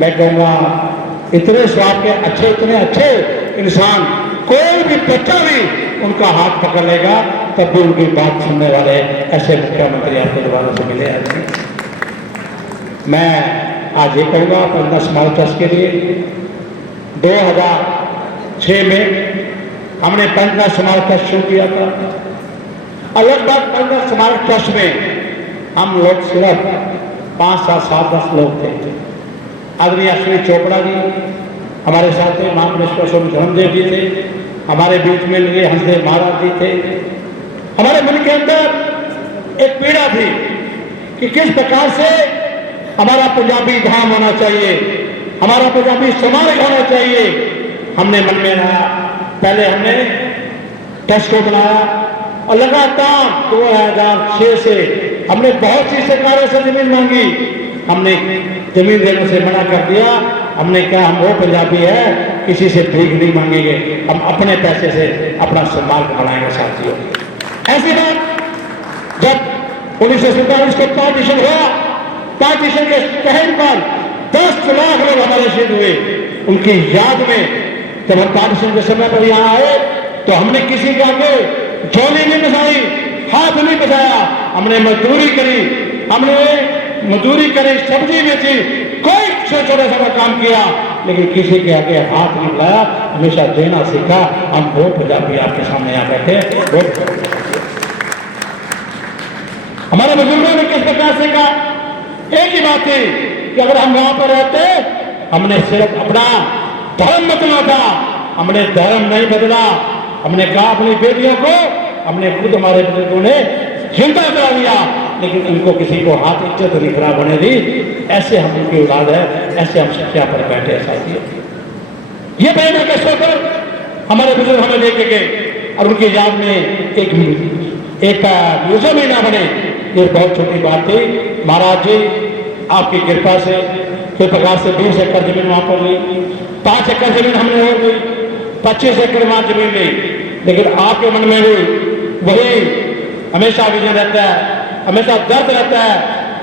मैं कहूँगा इतने स्वाब के अच्छे, इतने अच्छे इंसान, कोई भी बच्चा भी उनका हाथ पकड़ लेगा तब भी उनकी बात सुनने वाले ऐसे मुख्यमंत्री आपको दोबारा से मिले हैं। मैं आज ये कहूँगा पंचना स्मारक ट्रस्ट के लिए 2006 में हमने पंचना स्मारक ट्रस्ट शुरू किया था और लगभग पंचना स्मारक ट्रस्ट में हम लोग सिर्फ 5, 7, 10 लोग थे। आदरणीय अश्विनी चोपड़ा जी हमारे साथ थे, महापुरुष स्वामी धर्मदेव जी थे, हमारे बीच में लगे हंसदेव महाराज जी थे। हमारे मन के अंदर एक पीड़ा थी कि किस प्रकार से हमारा पंजाबी धाम होना चाहिए, हमारा पंजाबी स्मारक होना चाहिए। हमने मन में रहा, पहले हमने ट्रस्ट को बनाया और लगातार 2006 से हमने बहुत सी सरकारों से जमीन मांगी, हमने जमीन देने से मना कर दिया। हमने कहा हम वो पंजाबी है, किसी से भीख नहीं मांगेंगे, हम अपने पैसे से अपना स्मारक बनाएंगे। साथियों, ऐसी बात जब 1947 को पार्टीशन हुआ, पार्टीशन के कहने पर 10 लाख लोग हमारे शहीद हुए। उनकी याद में जब हम पार्टीशन के समय पर यहाँ आए तो हमने किसी के आगे झोली नहीं बसाई, हाथ नहीं बसाया, हमने मजदूरी करी, सब्जी बेची, कोई छोटा सा काम किया, लेकिन किसी के आगे हाथ नहीं बुलाया, हमेशा देना सीखा। हम वो पंजाबी आपके सामने यहाँ बैठे, हमारे बुजुर्गों ने किस प्रकार से कहा, एक ही बात थी कि अगर हम वहां पर रहते, हमने सिर्फ अपना धर्म बदला था, हमने धर्म नहीं बदला। हमने कहा अपनी बेटियों को, हमने खुद हमारे बुजुर्गों ने जिंदा करा दिया, लेकिन उनको किसी को हाथ इज्जत नहीं खराब होने दी। ऐसे हम उनकी औलाद है, ऐसे हम शिक्षा पर बैठे हैं। साथियों, ये प्रेरणा के स्तर पर हमारे बुजुर्ग हमें लेके गए और उनकी याद में एक म्यूजियम ही ना बने, ये बहुत छोटी बात थी। महाराज जी आपकी कृपा से किस प्रकार से 20 एकड़ जमीन वहां पर ली, 5 एकड़ जमीन हमने और ली, 25 एकड़ वहां जमीन ली, लेकिन आपके मन में भी वही हमेशा विजन रहता है, हमेशा दर्द रहता है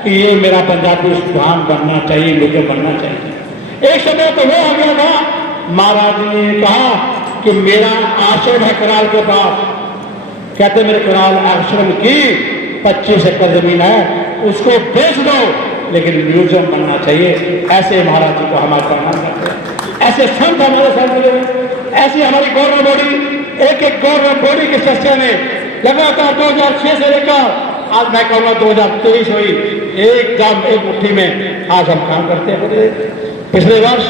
कि ये मेरा पंजाबी धाम बनना चाहिए, मुझे बनना चाहिए। एक समय तो वो हो गया था, महाराज ने कहा कि मेरा आश्रम है कराल के पास, कहते मेरे कराल आश्रम की 25 एकड़ जमीन है, उसको बेच दो, लेकिन म्यूजियम बनना चाहिए। ऐसे महाराज जी को हमारे सम्मान करते हैं, ऐसे संत हमारे साथ मिले, ऐसी हमारी गवर्नमेंट बॉडी, एक गवर्नमेंट बॉडी के सदस्य ने लगातार 2006 से लेकर आज मैं कहूँगा 2023 हुई, एकदम एक मुट्ठी में आज हम काम करते हैं। पिछले वर्ष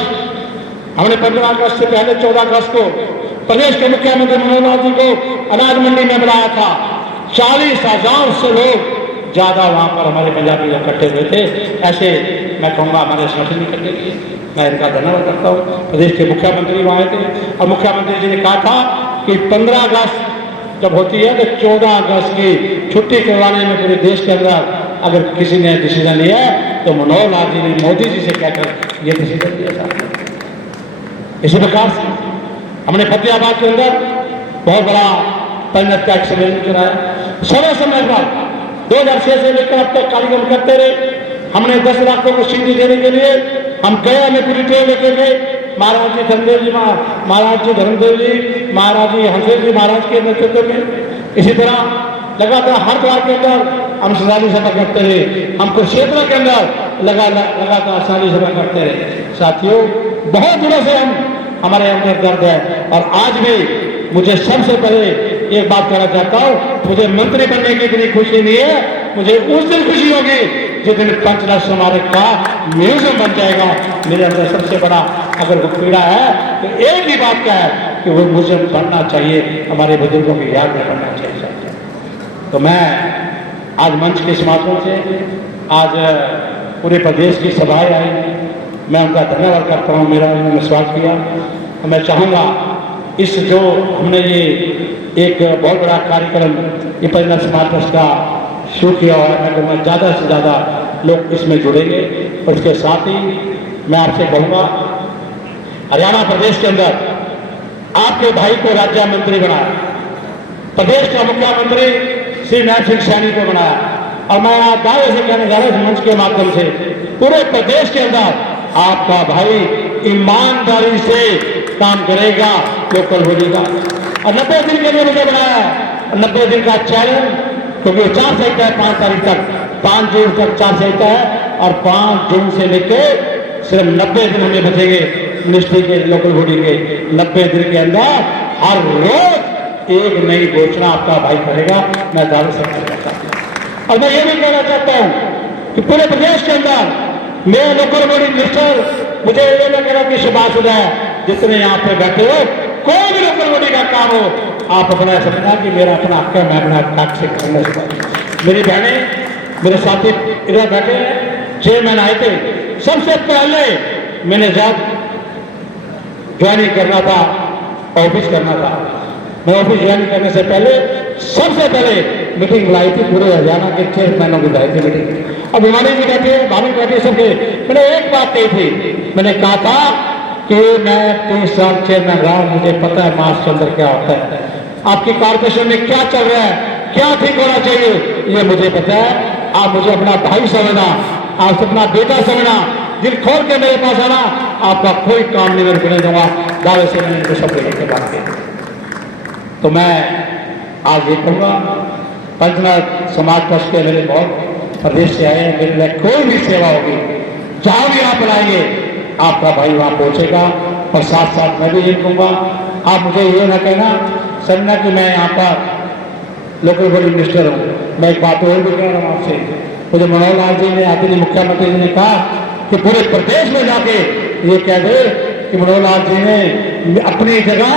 हमने 15 अगस्त से पहले 14 अगस्त को प्रदेश के मुख्यमंत्री मनोहर लाल जी को अनाज मंडी में बुलाया था। 40,000 से लोग ज्यादा वहां पर हमारे पंजाबी लोग इकट्ठे हुए थे। ऐसे मैं कहूँगा हमारे संगठन इकट्ठे किए, मैं इनका धन्यवाद करता हूँ। प्रदेश के मुख्यमंत्री वहां आए थे और मुख्यमंत्री जी ने कहा था कि 15 अगस्त जब होती है तो 14 अगस्त की छुट्टी करवाने में पूरे देश के अंदर अगर किसी ने डिसीजन लिया तो मनोहर लाल जी ने मोदी जी से कहकर ये डिसीजन लिया था। इसी प्रकार से हमने फतेहाबाद के अंदर बहुत बड़ा पंचायत का सम्मेलन कराया। समय पर 2006 से लेकर अब तक कार्यक्रम करते रहे। हमने 10 लाख को सीधी देने के लिए हम गया में पूरी ट्रेन लेके गए। महाराज जी धर्मदेव जी, महाराज जी धर्मदेव जी, महाराज जी हंसदेव जी महाराज के नेतृत्व में। इसी तरह लगातार हर द्वार के अंदर हम साली सभा करते रहे, हम कुरुक्षेत्र के अंदर लगातार साली सभा करते रहे। साथियों, बहुत दिनों से हमारे अंदर दर्द है और आज भी मुझे सबसे पहले एक बात कहना चाहता हूँ, मुझे मंत्री बनने की इतनी खुशी नहीं है, मुझे उस दिन खुशी होगी जिस दिन पंचना स्मारक का म्यूजियम बन जाएगा। मेरे अंदर सबसे बड़ा अगर वो पीड़ा है तो एक ही बात का है कि वो म्यूजियम बनना चाहिए, हमारे बुजुर्गों की याद में बनना चाहिए। तो मैं आज मंच के माध्यम से आज पूरे प्रदेश की सभाएं आई, मैं उनका धन्यवाद करता हूँ, मेरा उन्होंने स्वागत किया। तो मैं चाहूँगा इस जो हमने ये एक बहुत बड़ा कार्यक्रम ये पंचना स्मारक ट्रस्ट का शुरू किया हुआ है, मैं कहूँगा ज़्यादा से ज़्यादा लोग इसमें जुड़ेंगे। और इसके साथ ही मैं आपसे कहूँगा, हरियाणा प्रदेश के अंदर आपके भाई को राज्य मंत्री बनाया, प्रदेश का मुख्यमंत्री श्री नैब सिंह सैनी को बनाया, और मैं आज दावे से कहने जा रहा हूँ इस मंच के माध्यम से पूरे प्रदेश के अंदर आपका भाई ईमानदारी से काम करेगा लोकल बॉडी का। और 90 दिन के लिए मुझे बनाया है, 90 दिन का चैलेंज, क्योंकि वो 4 संहिता है 5 तारीख तक, 5 जून तक 4 संहिता है और 5 जून से लेके सिर्फ 90 दिन हमें बचेंगे मिनिस्ट्री के लोकल बॉडी के। 90 दिन के अंदर हर रोज एक नई घोषणा आपका भाई करेगा, मैं दावे से करता हूं। और मैं ये भी कहना चाहता हूं कि पूरे प्रदेश के अंदर मैं लोकल बॉडी मिनिस्टर, मुझे ये ना कहना कि शुभाशुदा है, जितने यहाँ पे बैठे हो कोई भी लोकल बॉडी का काम हो, आप अपना समझना कि मेरा अपना हक है, मैं अपना हक से करना चाहता। मेरी बहनें, मेरे साथी इधर बैठे हैं, चेयरमैन आए थे, सबसे पहले मैंने जब ज्वाइनिंग करना था, ऑफिस करना था, मैं ऑफिस ज्वाइन करने से पहले सबसे पहले मीटिंग बुलाई थी, पूरे हरियाणा के चेयरमैनों की बुलाई थी मीटिंग। अब हिमानी जी बैठे, भाभी बैठे, सबके मैंने एक बात कही थी, मैंने कहा था कि मैं 30 साल चेयरमैन रहा, मुझे पता है मार्च के अंदर क्या होता है, आपकी कारपोरेशन में क्या चल रहा है, क्या ठीक होना चाहिए, ये मुझे पता है। आप मुझे अपना भाई समझना, आप अपना बेटा समझना, दिल खोल के मेरे पास आना, आपका कोई काम नहीं मैं करने दूंगा, दावे से मैंने इनको सब लेकर बात की। तो मैं आज ये कहूँगा, पंचनाथ समाज पक्ष के मेरे बहुत प्रदेश से आए हैं, मेरे लिए कोई भी सेवा होगी, जहाँ भी आप लाइए आपका भाई वहाँ पहुँचेगा। और साथ साथ मैं भी ये कहूँगा, आप मुझे ये ना कहना समझना कि मैं यहाँ पर लोकल बॉडी मिनिस्टर हूँ। मैं एक बात और भी कह रहा हूँ आपसे, मुझे मनोहर लाल जी ने, आदरणीय मुख्यमंत्री जी ने कहा कि पूरे प्रदेश में जाके ये कह दे कि मनोहर लाल जी ने अपनी जगह